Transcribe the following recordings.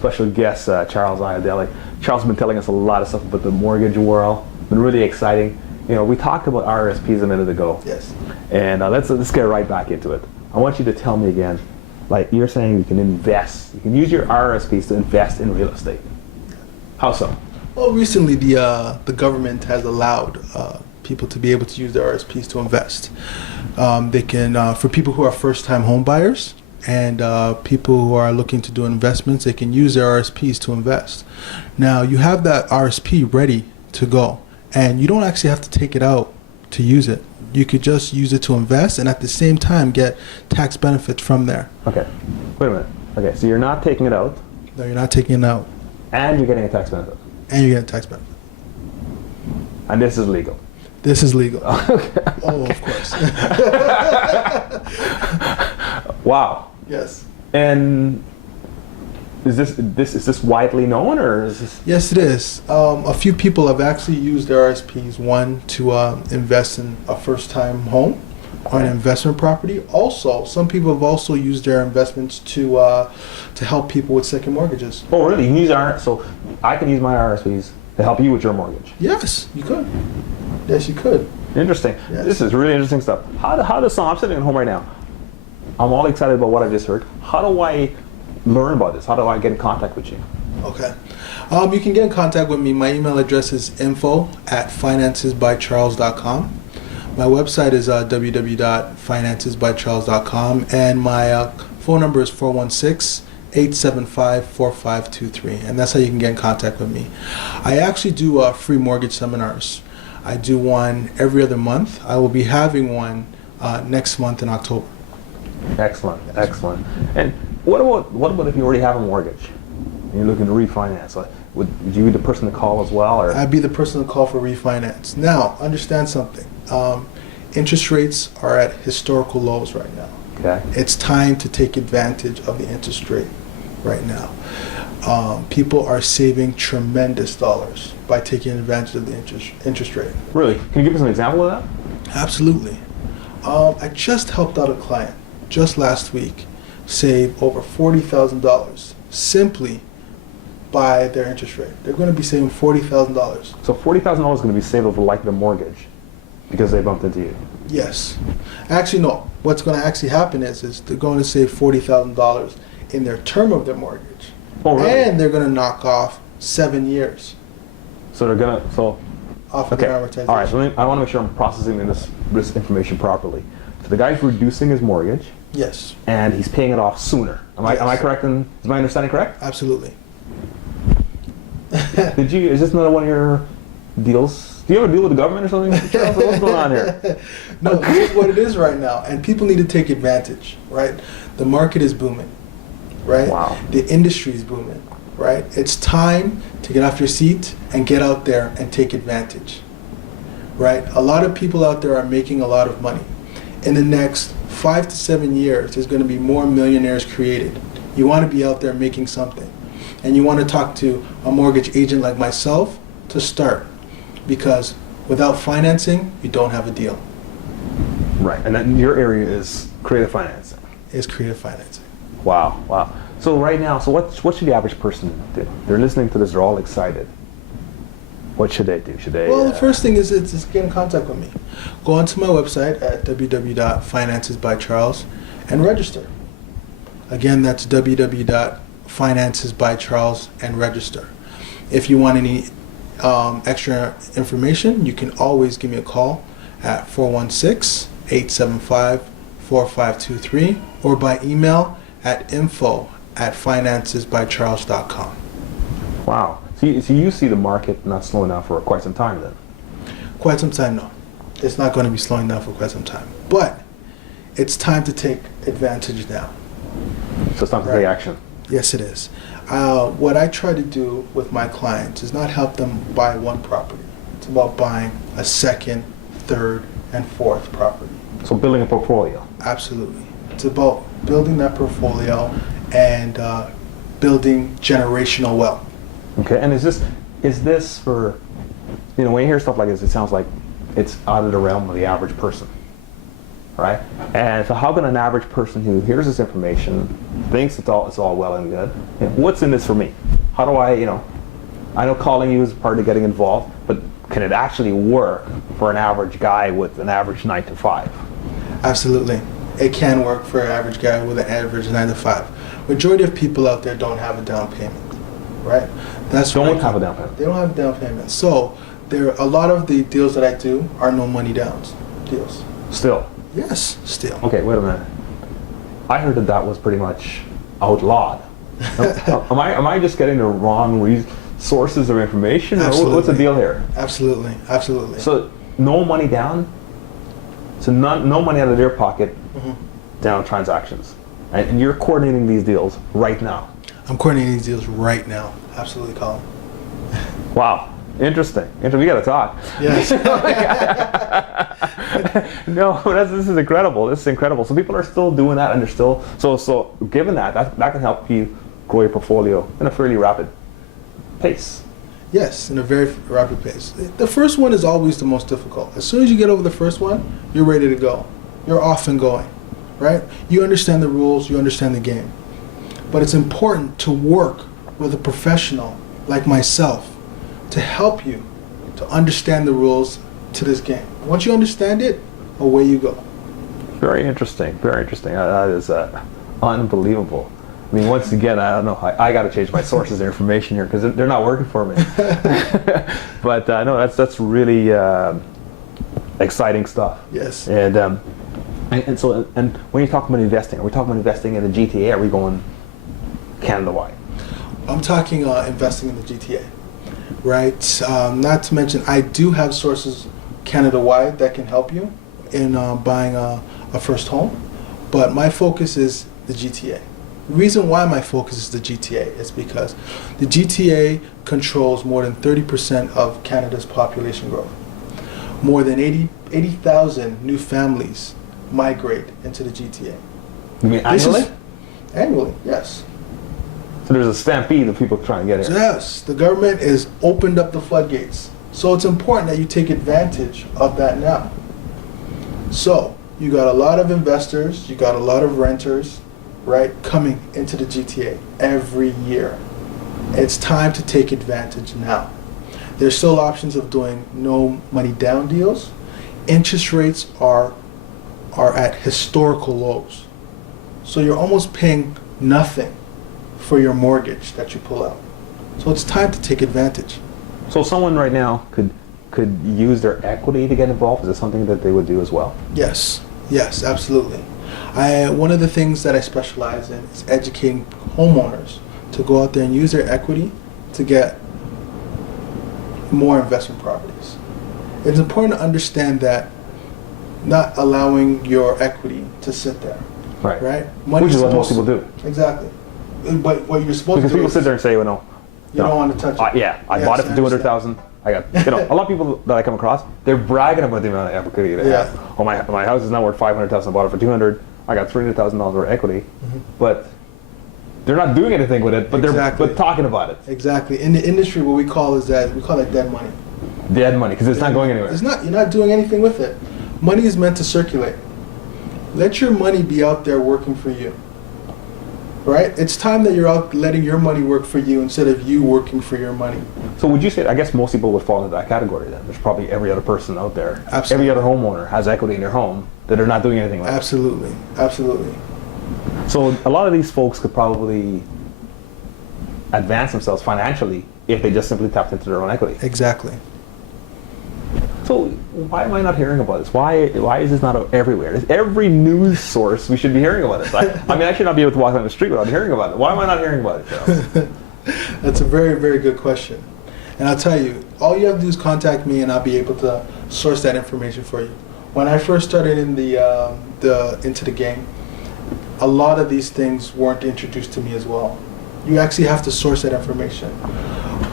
special guest, Charles AYODELE. Charles has been telling us a lot of stuff about the mortgage world. It's been really exciting. You know, we talked about RSPs a minute ago. Yes. And let's get right back into it. I want you to tell me again, like you're saying you can invest, you can use your RSPs to invest in real estate. How so? Well, recently the government has allowed people to be able to use their RSPs to invest. They can, for people who are first-time home buyers and people who are looking to do investments, they can use their RSPs to invest. Now, you have that RSP ready to go, and you don't actually have to take it out to use it. You could just use it to invest and at the same time get tax benefits from there. Okay, wait a minute. Okay, so you're not taking it out. No, you're not taking it out. And you're getting a tax benefit. And you're getting a tax benefit. And this is legal. This is legal. Okay. Oh, of course. Wow. Yes. And is this widely known, or is this? Yes, it is. A few people have actually used their RSPs, one to invest in a first-time home or an investment property. Also, some people have also used their investments to help people with second mortgages. Oh, really? You can use so I can use my RSPs to help you with your mortgage. Yes, you could. Yes, you could. Interesting. Yes. This is really interesting stuff. How does I'm sitting at home right now. I'm all excited about what I just heard. How do I learn about this? How do I get in contact with you? Okay. You can get in contact with me. My email address is info@financesbycharles.com. My website is www.financesbycharles.com, and my phone number is 416-875-4523, and that's how you can get in contact with me. I actually do free mortgage seminars. I do one every other month. I will be having one next month in October. Excellent, excellent. And what about if you already have a mortgage and you're looking to refinance? Would you be the person to call as well, or? I'd be the person to call for refinance. Now, understand something. Interest rates are at historical lows right now. Okay. It's time to take advantage of the interest rate right now. People are saving tremendous dollars by taking advantage of the interest rate. Really? Can you give us an example of that? Absolutely. I just helped out a client just last week save over $40,000 simply by their interest rate. They're going to be saving $40,000. So $40,000 is going to be saved over the life of the mortgage because they bumped into you. Yes. Actually, no. What's going to actually happen is they're going to save $40,000 in their term of their mortgage. Oh, really? And they're going to knock off 7 years. So they're going to, off of okay. their amortization. All right, so I want to make sure I'm processing this information properly. So the guy's reducing his mortgage. Yes. And he's paying it off sooner. Am I correct? Is my understanding correct? Absolutely. Is this another one of your deals? Do you ever deal with the government or something? Charles? What's going on here? No, this is what it is right now. And people need to take advantage, right? The market is booming, right? Wow. The industry is booming, right? It's time to get off your seat and get out there and take advantage, right? A lot of people out there are making a lot of money. In the next 5 to 7 years, there's going to be more millionaires created. You want to be out there making something. And you want to talk to a mortgage agent like myself to start. Because without financing, you don't have a deal. Right, and then your area is creative financing. It's creative financing. Wow, wow. So right now, so what should the average person do? They're listening to this, they're all excited. What should they do? Should they? Well, the first thing is get in contact with me. Go onto my website at www.financesbycharles and register. Again, that's www.financesbycharles and register. If you want any extra information, you can always give me a call at 416-875-4523 or by email at info@financesbycharles.com. Wow. So you see the market not slowing down for quite some time then? Quite some time, no. It's not going to be slowing down for quite some time. But it's time to take advantage now. So it's time to take action. Yes, it is. What I try to do with my clients is not help them buy one property. It's about buying a second, third, and fourth property. So building a portfolio. Absolutely. It's about building that portfolio and building generational wealth. Okay, and is this for, when you hear stuff like this, it sounds like it's out of the realm of the average person, right? And so how can an average person who hears this information, thinks it's all well and good, what's in this for me? How do I, I know calling you is part of getting involved, but can it actually work for an average guy with an average 9 to 5? Absolutely. It can work for an average guy with an average 9 to 5. Majority of people out there don't have a down payment, right? Don't have a down payment. They don't have a down payment. So a lot of the deals that I do are no money downs deals. Still? Yes, still. Okay, wait a minute. I heard that was pretty much outlawed. Am I just getting the wrong sources of information? Or what's the deal here? Absolutely, absolutely. So no money down? So no money out of their pocket down transactions. And you're coordinating these deals right now? I'm coordinating these deals right now. Absolutely, Colin. Wow. Interesting. We got to talk. Yes. No, this is incredible. This is incredible. So people are still doing that, and they're still so given that can help you grow your portfolio in a fairly rapid pace. Yes, in a very rapid pace. The first one is always the most difficult. As soon as you get over the first one, you're ready to go. You're off and going, right? You understand the rules, you understand the game. But it's important to work with a professional like myself to help you to understand the rules to this game. Once you understand it, away you go. Very interesting. Very interesting. That is unbelievable. I mean, once again, I don't know. I got to change my sources of information here because they're not working for me. But no, that's really exciting stuff. Yes. And so when you talk about investing, are we talking about investing in the GTA? Or are we going Canada-wide? I'm talking investing in the GTA. Right. Not to mention, I do have sources Canada-wide that can help you in buying a first home, but my focus is the GTA. The reason why my focus is the GTA is because the GTA controls more than 30% of Canada's population growth. More than 80,000 new families migrate into the GTA. You mean annually? Annually, yes. So there's a stampede of people trying to get here. Yes, the government has opened up the floodgates. So it's important that you take advantage of that now. So you got a lot of investors, you got a lot of renters, right, coming into the GTA every year. It's time to take advantage now. There's still options of doing no money down deals. Interest rates are at historical lows. So you're almost paying nothing for your mortgage that you pull out. So it's time to take advantage. So someone right now could use their equity to get involved? Is it something that they would do as well? Yes, absolutely. One of the things that I specialize in is educating homeowners to go out there and use their equity to get more investment properties. It's important to understand that not allowing your equity to sit there. Right? Which is what most people do. Exactly. But what you're supposed to do Because people is sit there and say, well, no. You don't want to touch it. I bought it for 200,000. I got, a lot of people that I come across, they're bragging about the amount of equity they have. Oh, my house is now worth 500,000. I bought it for 200. I got $300,000 worth of equity, but they're not doing anything with it. But they're talking about it. Exactly. In the industry, what we call that dead money. Dead money, because it's not going anywhere. It's not. You're not doing anything with it. Money is meant to circulate. Let your money be out there working for you. Right? It's time that you're out letting your money work for you instead of you working for your money. So would you say, I guess most people would fall into that category then? There's probably every other person out there. Absolutely. Every other homeowner has equity in their home that they're not doing anything with. Absolutely. So a lot of these folks could probably advance themselves financially if they just simply tapped into their own equity. Exactly. So why am I not hearing about this? Why is this not everywhere? It's every news source we should be hearing about this. I mean, I should not be able to walk down the street without hearing about it. Why am I not hearing about it, Charles? That's a very, very good question. And I'll tell you, all you have to do is contact me and I'll be able to source that information for you. When I first started in into the game, a lot of these things weren't introduced to me as well. You actually have to source that information.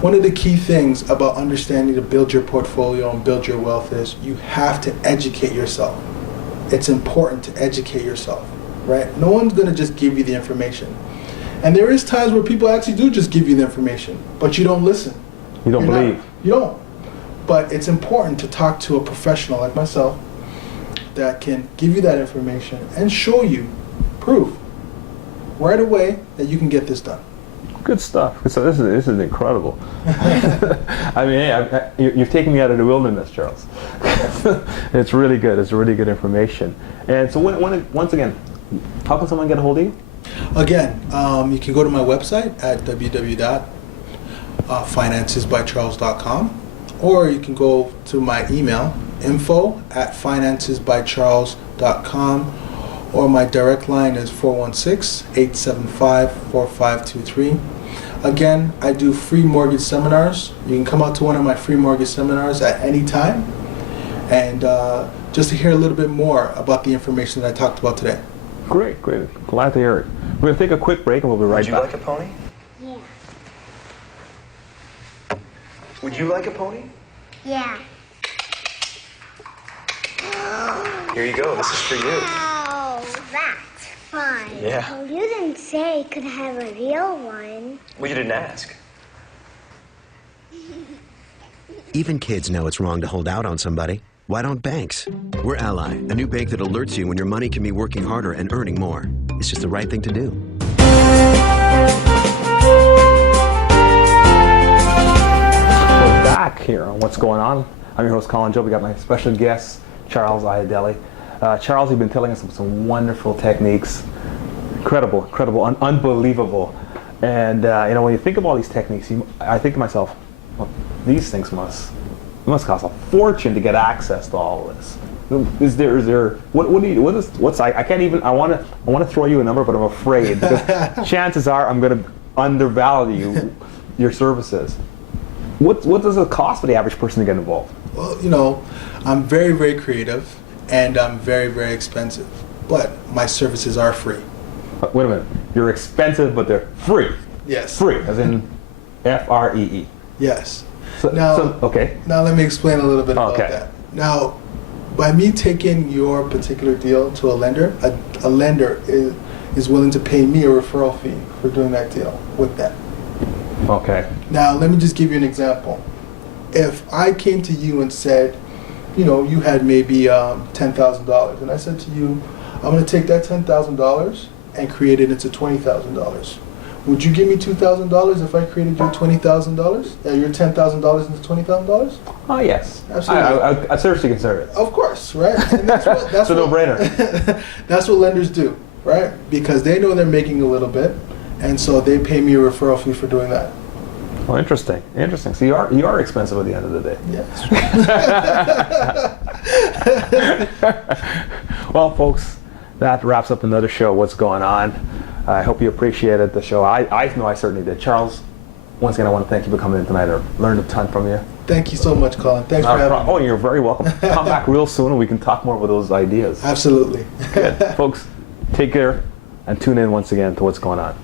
One of the key things about understanding to build your portfolio and build your wealth is you have to educate yourself. It's important to educate yourself, right? No one's going to just give you the information. And there is times where people actually do just give you the information, but you don't listen. You don't believe. You don't. But it's important to talk to a professional like myself that can give you that information and show you proof right away that you can get this done. Good stuff. So this is incredible. I mean, hey, you've taken me out of the wilderness, Charles. It's really good. It's really good information. And so once again, how can someone get a hold of you? Again, you can go to my website at www.financesbycharles.com, or you can go to my email, info@financesbycharles.com, or my direct line is 416-875-4523. Again, I do free mortgage seminars. You can come out to one of my free mortgage seminars at any time, and just to hear a little bit more about the information that I talked about today. Great, great. Glad to hear it. We're going to take a quick break and we'll be right back. Would you like a pony? Yeah. Would you like a pony? Yeah. Here you go. This is for you. Oh, that's fun. Yeah. Well, you didn't say I could have a real one. Well, you didn't ask. Even kids know it's wrong to hold out on somebody. Why don't banks? We're Ally, a new bank that alerts you when your money can be working harder and earning more. It's just the right thing to do. We're back here on What's Going On. I'm your host, Colin Joe. We got my special guest, Charles AYODELE. Charles, you've been telling us some wonderful techniques. Incredible, unbelievable. And when you think of all these techniques, I think to myself, well, these things must cost a fortune to get access to all of this. Is there I can't even, I want to throw you a number, but I'm afraid because chances are I'm going to undervalue your services. What does it cost for the average person to get involved? Well, I'm very, very creative, and I'm very, very expensive, but my services are free. Wait a minute. You're expensive, but they're free. Yes. Free, as in Free. Yes. Now, okay. Now let me explain a little bit about Okay. that. Now, by me taking your particular deal to a lender, a lender is willing to pay me a referral fee for doing that deal with them. Okay. Now, let me just give you an example. If I came to you and said, you had maybe $10,000, and I said to you, I'm going to take that $10,000 and create it into $20,000. Would you give me $2,000 if I created your $20,000? Your $10,000 into $20,000? Oh, yes. Absolutely. I seriously consider it. Of course, right? And that's It's a no-brainer. That's what lenders do, right? Because they know they're making a little bit, and so they pay me a referral fee for doing that. Well, interesting. So you are expensive at the end of the day. Yes. Well, folks, that wraps up another show. What's Going On? I hope you appreciated the show. I know I certainly did. Charles, once again, I want to thank you for coming in tonight. I learned a ton from you. Thank you so much, Colin. Thanks for having me. Oh, you're very welcome. Come back real soon and we can talk more about those ideas. Absolutely. Good. Folks, take care and tune in once again to What's Going On.